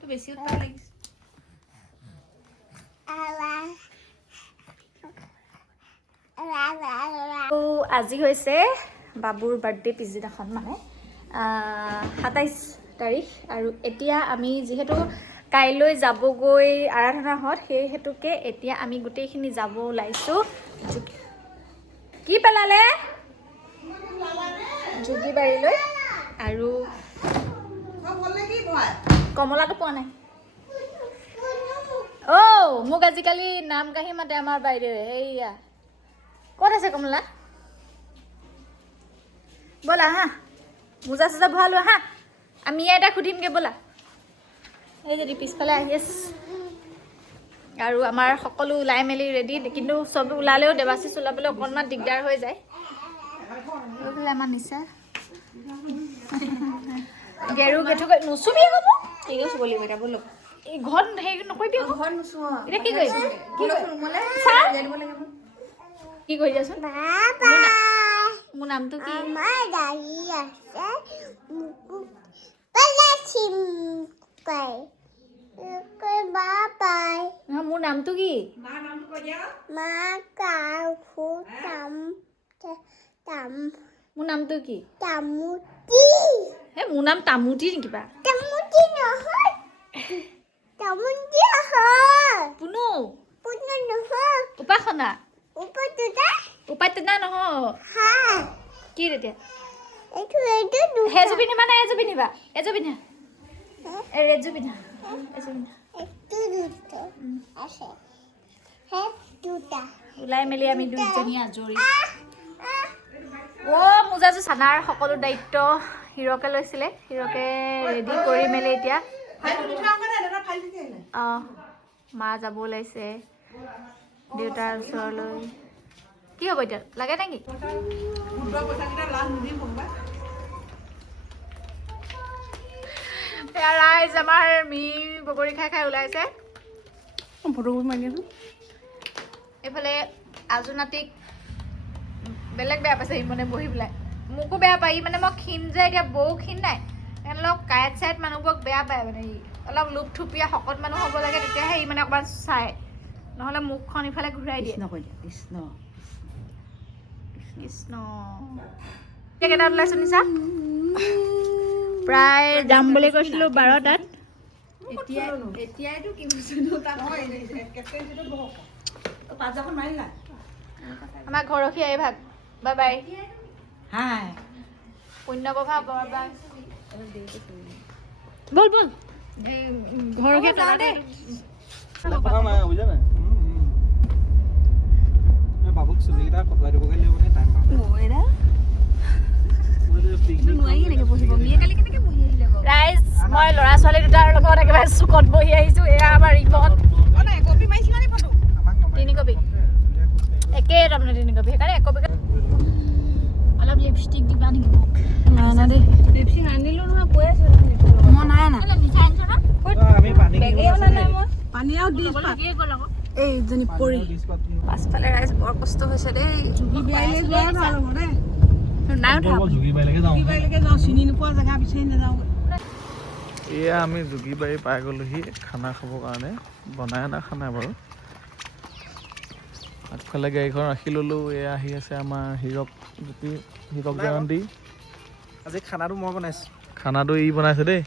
তো বেছি উৎপাত লাগিছে আজি হৈছে বাবুৰ বাৰ্থডে পিছদিনাখন মানে 27 তাৰিখ আৰু এতিয়া আমি যিহেতু কাইলৈ যাবগৈ আৰাধনাহত সেই হেতুকে এতিয়া আমি গোটেইখিনি যাব ওলাইছো কি পেলালে জুগি বাৰীলৈ আৰু কমলাটো পোৱা নাই মোক আজিকালি নাম কাহি মাতে আমাৰ বাইদেউ এইয়া ক'ত আছে কমলা ব'লা হা মোজা চোজা ভৰাই লোৱা হা আমি এটা সুধিমগৈ ব'লা এই যদি পিছফালে আহি আছে আৰু আমাৰ সকলো ওলাই মেলি ৰেডি কিন্তু চব ওলালেও দেৱাশীষ ওলাবলৈ অকণমান দিগদাৰ হৈ যায় এইফালে আমাৰ নিচা গেৰু গেঠু নুচুবি ক'ব ঠিক আছে বলি বেটা ব'লক এই ঘৰত হেৰি নকৰিবি ঘৰত নুচু এতিয়া কি কৰিবি কি কৰি যাচোন মোৰ নামটো কি মোৰ নামটো কি মোৰ নামটো কি হে মোৰ নাম তামুটি নেকি বা পুনু উপাসনা উপায়না নহয় কি তেতিয়া সেইযোৰ পিন্ধিবা নে এযোৰ পিন্ধিবা এযোৰ পিন্ধা এযোৰ পিন্ধা ওলাই মেলি আমি দুইজনী আজৰি মোজাযোৰ চানাৰ সকলো দায়িত্ব হিৰকে লৈছিলে হিৰকে ৰেডি কৰি মেলি এতিয়া মা যাব ওলাইছে দেউতাৰ ওচৰলৈ কি হ'ব এতিয়া লাগে নেকি ৰাইজ আমাৰ বগৰী খাই খাই ওলাইছে এইফালে আজুনাটিক বেলেগ বেয়া পাইছে মানে বহি পেলাই মোকো বেয়া পায় মানে মই ক্ষীণ যে এতিয়া বৌ ক্ষীণ নাই অলপ কাইট চাইট মানুহবোৰক বেয়া পায় মানে অলপ লোপ থুপীয়া শকত মানুহ হ'ব লাগে তেতিয়াহে মানে অকণমান চাই নহ'লে মুখখন ইফালে ঘূৰাই দিয়ে কৃষ্ণ কৃষ্ণ কেইটাত ওলাইছো নিচা প্ৰায় যাম বুলি কৈছিলোঁ 12টাত এতিয়াইতো কি আমাৰ ঘৰখী আহি ভাগ বাই বাই হাই পুণ্যপ্ৰভা বৰবাই বল বল ঘৰখী যাওঁ দেই বাবুক চুলিকেইটা কটোৱাই দিবগৈ লাগিব নে টাইম পাম ৰাইজ মই ল'ৰা ছোৱালী দুটাৰ লগত একেবাৰে চুকত বহি আহিছোঁ এয়া আমাৰ ৰিমন 3 কপি একেই তাৰমানে 3 কপি সেইকাৰণে 1 কপি অলপ লিপষ্টিক দিবা নেকি মোক নাই দেই লিপষ্টিক আনিলোঁ নহয় কৈ আছোঁ মই নাই মিঠাই আনিছ না পানী আৰু ডিছ এইজনী পৰি পাছফালে ৰাইজ বৰ কষ্ট হৈছে দেই এয়া আমি জুগিবাৰী পাই গ'লোহি খানা খাবৰ কাৰণে বনাই অনা খানা বাৰু আগফালে গাড়ীখন ৰাখি ল'লোঁ এয়া আহি আছে আমাৰ হীৰক জয়ন্তী আজি খানাটো মই বনাইছোঁ খানাটো ই বনাইছে দেই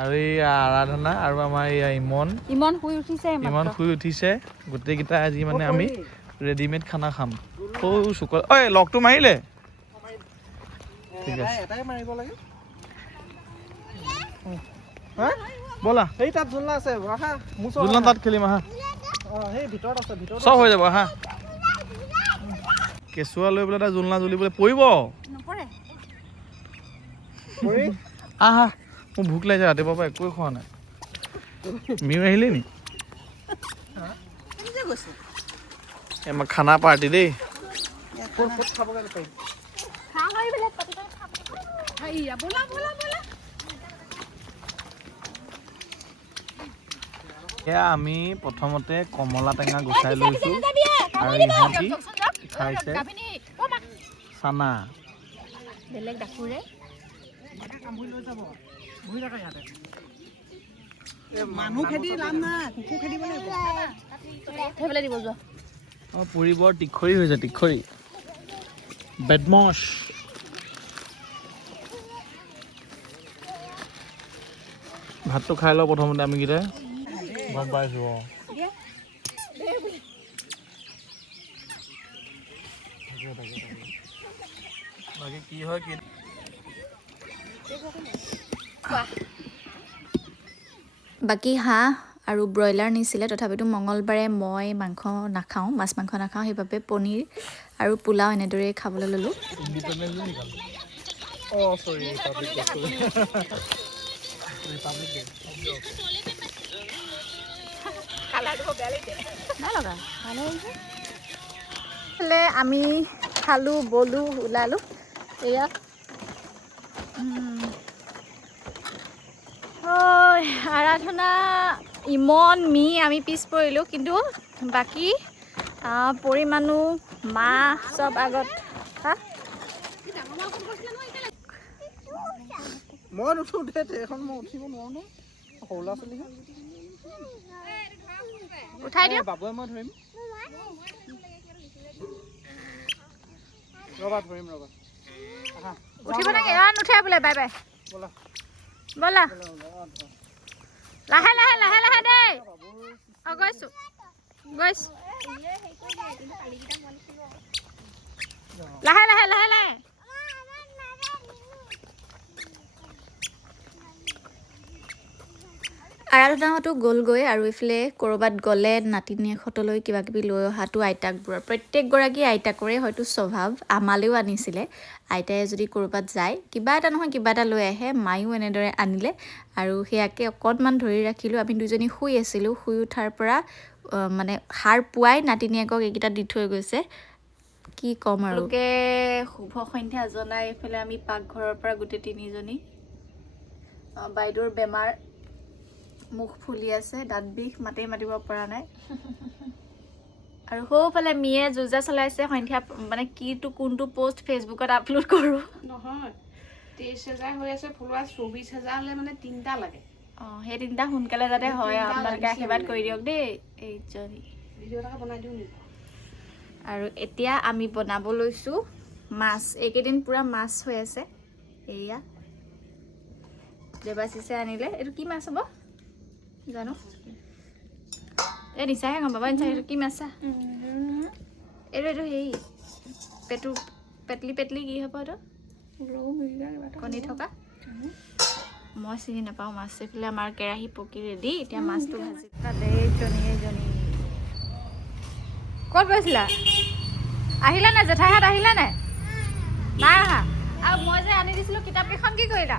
আৰু এই আৰাধনা আৰু আমাৰ এয়া ইমন শুই উঠিছে গোটেইকেইটা আজি মানে আমি ৰেডিমেড খানা খাম চুকত ঐ লগটো মাৰিলে ঠিক আছে ব'লা সেই তাত ঝুলনা আছে ঝুলনা তাত খেলিম আহা চব হৈ যাব আহা কেঁচুৱা লৈ পেলাই এটা ঝুলনা জ্বলিবলৈ পৰিব আহা মোৰ ভোক লাগিছে ৰাতিপুৱাৰ পৰা একোৱে খোৱা নাই মিও আহিলে নি আমাৰ খানা পাৰ্টি দেই এয়া আমি প্ৰথমতে কমলা টেঙা গুচাই লৈছোঁ আৰু ইহঁতি খাইছে চানা বেলেগ ডাকুৰে মানুহ খেদি লাভ নাই, কুকুৰ খেদিব লাগিব। সেইফালে দিব যোৱা। আমাৰ পুৰি বৰ টিখৰি হৈছে, টিখৰি বেডমছ। ভাতটো খাই লওঁ প্ৰথমতে আমি কেইটাই। গম পাইছোঁ অঁ। বাকী কি হয় কি বাকী হাঁহ আৰু ব্ৰইলাৰ নিছিলে, তথাপিতো মঙলবাৰে মই মাংস নাখাওঁ, মাছ মাংস নাখাওঁ, সেইবাবে পনীৰ আৰু পোলাও এনেদৰে খাবলৈ ল'লোঁ। আমি খালোঁ, বলোঁ, ওলালোঁ। এয়া আৰাধনা ইমন আমি পিছ পৰিলোঁ, কিন্তু বাকী পৰি মানুহ মা চব আগত। মই নুঠো দে, এখন মই উঠিব নোৱাৰো নে, সৰু ল'ৰা ছোৱালী উঠাই দিয়ক। বাবুৱে মই ধৰিম। ৰবা ধৰিম ৰবা। উঠিব নেকি? নুঠে বোলে, বাই বাই। ব'লা ব'লা, লাহে লাহে লাহে লাহে দেই। গৈছোঁ গৈছোঁ, লাহে লাহে লাহে লাহে। আৰাধনাহঁতো গ'লগৈ, আৰু এইফালে ক'ৰবাত গ'লে নাতিনীয়েকহঁতলৈ কিবা কিবি লৈ অহাটো আইতাকবোৰৰ প্ৰত্যেকগৰাকী আইতাকৰে হয়তো স্বভাৱ। আমালেও আনিছিলে, আইতাই যদি ক'ৰবাত যায় কিবা এটা নহয় কিবা এটা লৈ আহে, মায়ো এনেদৰে আনিলে, আৰু সেয়াকে অকণমান ধৰি ৰাখিলোঁ। আমি দুজনী শুই আছিলোঁ, শুই উঠাৰ পৰা মানে সাৰ পুৱাই নাতিনীয়েকক এইকেইটা দি থৈ গৈছে। কি ক'ম আৰু। লোকে শুভ সন্ধ্যা জনাই এইফালে আমি পাকঘৰৰ পৰা গোটেই তিনিজনী। বাইদেউৰ বেমাৰ, মুখ ফুলি আছে, দাঁত বিষ, মাতেই মাতিব পৰা নাই। আৰু সৌফালে মিয়ে যুঁজা চলাইছে সন্ধ্যা, মানে কিটো কোনটো পোষ্ট ফেচবুকত আপলোড কৰোঁ। নহয় 23,000 হৈ আছে, ফলোৱাৰ্ছ 24,000 হ'লে মানে 3টা লাগে। অঁ, সেই 3টা সোনকালে যাতে হয়, আপোনালোকে আশীৰ্বাদ কৰি দিয়ক দেই এইজনী। ভিডিঅ' এটা বনাই দিওঁ নেকি? আৰু এতিয়া আমি বনাব লৈছোঁ মাছ। এইকেইদিন পূৰা মাছ হৈ আছে। এয়া দেৱাশিছে আনিলে, এইটো কি মাছ হ'ব জানো, এই নিচাহে গম পাবা। নিচা এইটো কি মাছ? এইটো হেৰি পেটলি কি হ'ব এইটো? কণী থকা। মই চিনি নাপাওঁ মাছ। এইফালে আমাৰ কেৰাহী পকি ৰেডি, এতিয়া মাছটো ভাজি। ক'ত গৈছিলা? আহিলা নাই? জেঠাইহঁত আহিলে নাই? নাই অহা। আৰু মই যে আনি দিছিলোঁ কিতাপকেইখন কি কৰিলা?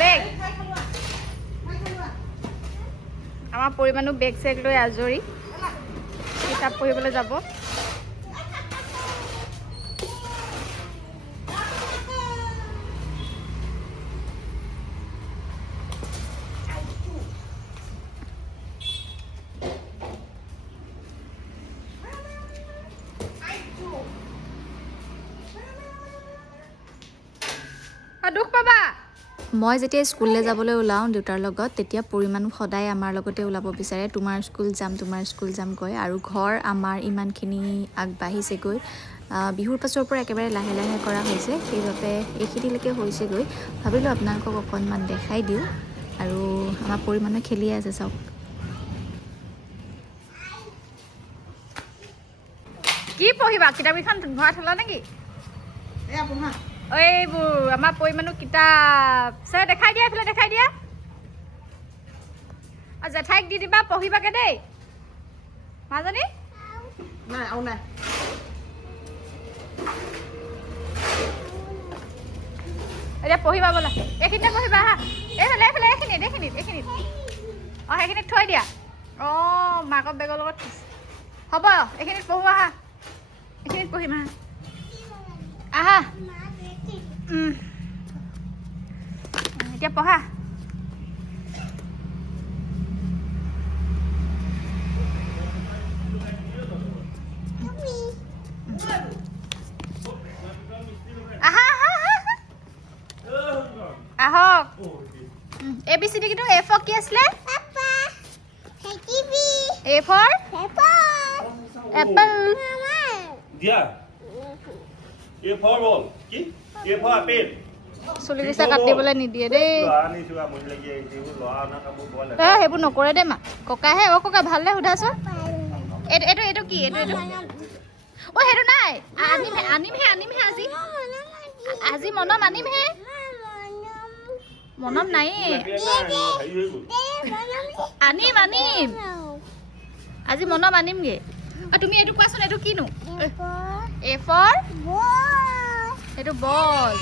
বেগ। আমাৰ পৰিমাণো বেগ চেগ লৈ আজৰি, কিতাপ পঢ়িবলৈ যাব। দুখ পাবা। মই যেতিয়া স্কুললৈ যাবলৈ ওলাওঁ দেউতাৰ লগত, তেতিয়া পৰিমাণো সদায় আমাৰ লগতে ওলাব বিচাৰে। তোমাৰ স্কুল যাম কয়। আৰু ঘৰ আমাৰ ইমানখিনি আগবাঢ়িছেগৈ, বিহুৰ পাছৰ পৰা একেবাৰে লাহে লাহে কৰা হৈছে, সেইবাবে এইখিনিলৈকে হৈছেগৈ। ভাবিলোঁ আপোনালোকক অকণমান দেখাই দিওঁ। আৰু আমাৰ পৰিমাণে খেলিয়ে আছে, চাওক। কি পঢ়িবা? কিতাপকেইখন ভৰাই থলা নেকি? এয়া পঢ়া। এইবোৰ আমাৰ পৰিমাণো কিতাপ চাই দেখাই দিয়া, এইফালে দেখাই দিয়া। আৰু জেঠাইক দি দিবা, পঢ়িবাগে দেই মাজনী। নাই আৰু নাই। এতিয়া পঢ়িবা ব'লা, এইখিনিতে পঢ়িবা হা। এইফালে এইখিনিত অঁ, সেইখিনিত থৈ দিয়া। অঁ, মাকৰ বেগৰ লগত হ'ব, এইখিনিত পঢ়োৱা হা, এইখিনিত পঢ়িম হা। আহা, এতিয়া পঢ়া। আহা আহা আহা আহক এ বি চি ডি কিন্তু এ ফৰ কি আছিলে এ ফৰ এপল দিয়া এ ফৰ বল কি এ ফৰ আপেল চুলি কিছা কাটিবলৈ নিদিয়ে দেই আনিছো আমনি লাগি আহিছে লোৱা আনা কাপোৰ বল সেইবোৰ নকৰে দেই মা ককাহে অ' ককা ভালনে সোধাচোন এইটো কি এইটো অ' সেইটো নাই আনিমহে আজি মনম আনিমহে মনম নাইয়ে আনিম আজি মনম আনিমগে তুমি এইটো কোৱাচোন এইটো কিনো এ ফৰ এইটো বল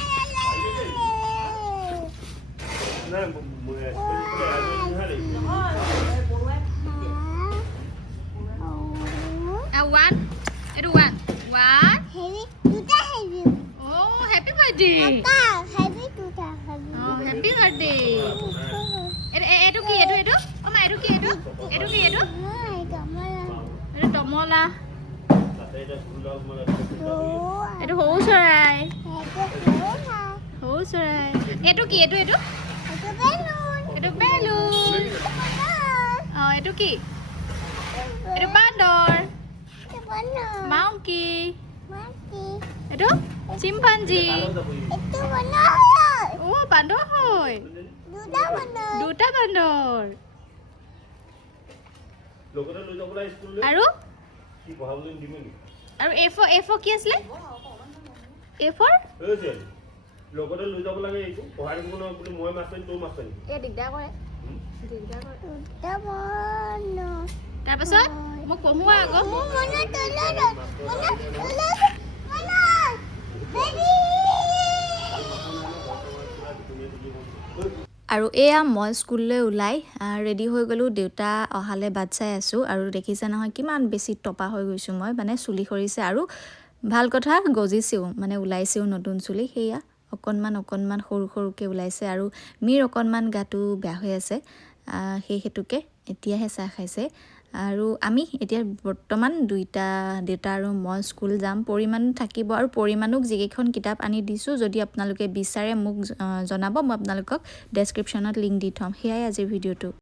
ওৱান এইটো ওৱান অ' হেপী বাৰ্থডে হেপী বাৰ্থডে এইটো কি এইটো অ' মা এইটো কি এইটো তমলা এইটো সৰু চৰাই এইটো কি এইটো বেলুন অ' এইটো কি এইটো বান্দৰ মাউকি এইটো চিম্পাঞ্জি অ' বান্দৰ হয় দুটা বান্দৰ আৰু এ ফৰ কি আছিলে এ ফৰ লগতে লৈ যাব লাগে এইটো পঢ়াই দিব নহয় বুলি মই মাষ্টৰ তোৰ মাষ্টৰ দিগদাৰ কৰে তাৰপাছত মোক পঢ়োৱা আকৌ আৰু এয়া মই স্কুললৈ ওলাই ৰেডি হৈ গ'লোঁ দেউতা অহালৈ বাট চাই আছোঁ আৰু দেখিছে নহয় কিমান বেছি টপা হৈ গৈছোঁ মই মানে চুলি সৰিছে আৰু ভাল কথা গজিছেও মানে ওলাইছেও নতুন চুলি সেয়া অকণমান সৰুকৈ ওলাইছে আৰু মিৰ অকণমান গাটো বেয়া হৈ আছে সেই হেতুকে এতিয়াহে চাহ খাইছে আৰু আমি এতিয়া বৰ্তমান দেউতা আৰু মই স্কুল যাম পৰিমাণ থাকিব আৰু পৰিমাণক যিকেইখন কিতাপ আনি দিছোঁ যদি আপোনালোকে বিচাৰে মোক জনাব মই আপোনালোকক ডেছক্ৰিপশ্যনত লিংক দি থ'ম সেয়াই আজিৰ ভিডিঅ'টো